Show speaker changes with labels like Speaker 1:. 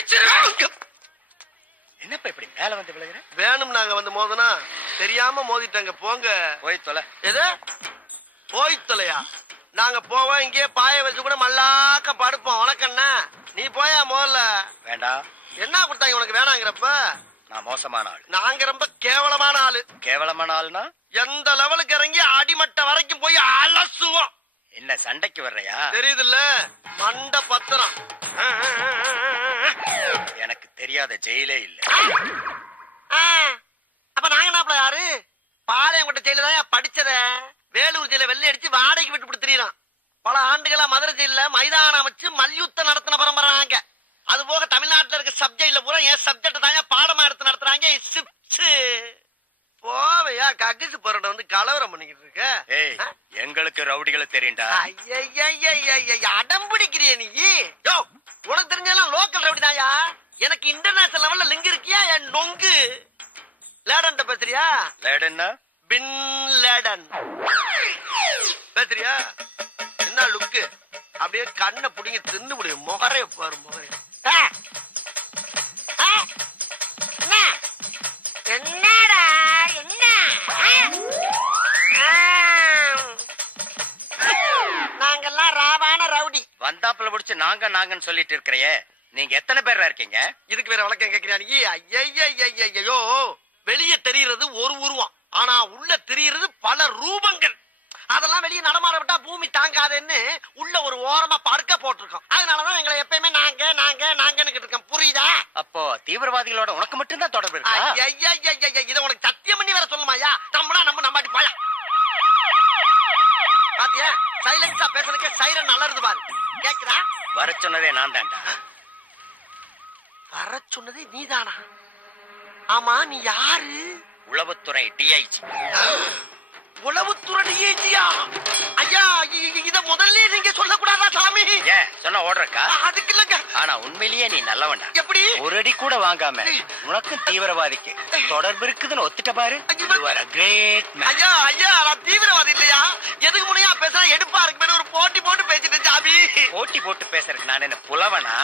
Speaker 1: பிச்சிருவேன்
Speaker 2: என்னப்பா இப்படி மேல வந்து விழுகிற
Speaker 1: வேணும் நாங்க வந்து மோதனா தெரியாம மோதிட்டாங்க போங்க.
Speaker 2: போய் தொலை.
Speaker 1: எது? போய் தொலையா? நாங்க போவோம் இங்கேயே பாய வச்சு கூட மல்லாக்க படுப்போம். உனக்கண்ணா நீ போயா முதல்ல
Speaker 2: வேண்டாம்
Speaker 1: என்ன கொடுத்தாங்க உனக்கு வேணாங்கிறப்ப?
Speaker 2: நான் மோசமான ஆள்.
Speaker 1: நாங்க ரொம்ப கேவலமான ஆளு.
Speaker 2: கேவலமான ஆள்னா?
Speaker 1: எந்த லெவலுக்கு இறங்கி அடிமட்ட வரைக்கும் போய் அலசுவோம்.
Speaker 2: என்ன சண்டைக்கு வர்றையா?
Speaker 1: தெரியுதுல்ல? மண்ட பத்திரம்.
Speaker 2: எனக்கு தெரியாத ஜெயிலே இல்ல.
Speaker 1: அப்ப நாங்க என்ன யாரு? பாளையங்கோட்டை ஜெயில தான் படிச்சத. வேலூர் ஜெயில வெள்ளை அடிச்சு வாடகைக்கு விட்டு கொடுத்துறான் பல ஆண்டுகளா மதுரை ஜெயில மைதானம் வச்சு மல்யுத்தம் நடத்தின பரம்பரை நாங்க. அது போக தமிழ்நாட்டுல இருக்க சப்ஜெக்ட்ல பூரா என் சப்ஜெக்ட் தாங்க பாடமா எடுத்து நடத்துறாங்க. சிப்ஸ் போவையா கக்கிசு பரோட வந்து கலவரம் பண்ணிக்கிட்டு இருக்க.
Speaker 2: ஏய்
Speaker 1: ஆ?
Speaker 2: எங்களுக்கு ரவுடிகளை தெரியும்டா.
Speaker 1: அடம் பிடிக்கிறிய நீ. யோ உனக்கு தெரிஞ்செல்லாம் லோக்கல் ரவுடி தாயா எனக்கு இன்டர்நேஷனல் லெவல்ல லிங்க் இருக்கியா? என் நொங்கு? லேடன் பேசுறியா?
Speaker 2: லேடுன்னா?
Speaker 1: Bin Laden. பேசுறியா? என்ன லுக்கு அப்படியே கண்ணை புடிங்க தின்னு முடியும் முகரே பாரு முகரே
Speaker 2: வந்தாப்புல பிடிச்சு நாங்க நாங்கன்னு சொல்லிட்டு இருக்கிறையே நீங்க எத்தனை பேரா இருக்கீங்க?
Speaker 1: இதுக்கு வேற வழக்கம் ஐயையையையோ வெளிய தெரியுறது ஒரு உருவம். ஆனா உள்ள தெரியுறது பல ரூபங்கள். அதெல்லாம் வெளிய நடமாட விட்டா பூமி தாங்காதுன்னு உள்ள ஒரு ஓரமா படுக்க போட்டிருக்கோம். அதனாலதான் எங்களை எப்பயுமே நாங்க நாங்க நாங்கன்னு இருக்கோம். புரியுதா?
Speaker 2: அப்போ தீவிரவாதிகளோட உனக்கு மட்டும்தான் தொடர்பு இருக்கா?
Speaker 1: ஐயையையைய, இதை உனக்கு சத்தியம் பண்ணி வேற சொல்லுமாயா நம்பனா நம்ம நம்பாட்டி போயா பாத்தியா சைலன்ஸா பேசுறதுக்கே சைரன் இருந்து பாரு
Speaker 2: வர சொன்னதே நான் தான்டா
Speaker 1: வர சொன்னதே நீதானா? ஆமா நீ யாரு?
Speaker 2: உளவுத்துறை டிஐஜி
Speaker 1: உளவுத்துறை ஏஜியா ஐயா இத முதல்ல நீங்க சொல்லக்கூடாதா சாமி?
Speaker 2: ஏன் சொன்ன ஓடுறக்கா?
Speaker 1: அதுக்கு இல்லங்க.
Speaker 2: ஆனா உண்மையிலேயே நீ நல்லவன்டா.
Speaker 1: எப்படி?
Speaker 2: ஒரு அடி கூட வாங்காம உனக்கும் தீவிரவாதிக்கு தொடர்பு இருக்குதுன்னு ஒத்துட்ட பாரு. man.
Speaker 1: ஐயா ஐயா நான் தீவிரவாதி இல்லையா?
Speaker 2: நான் என்ன புலவனா?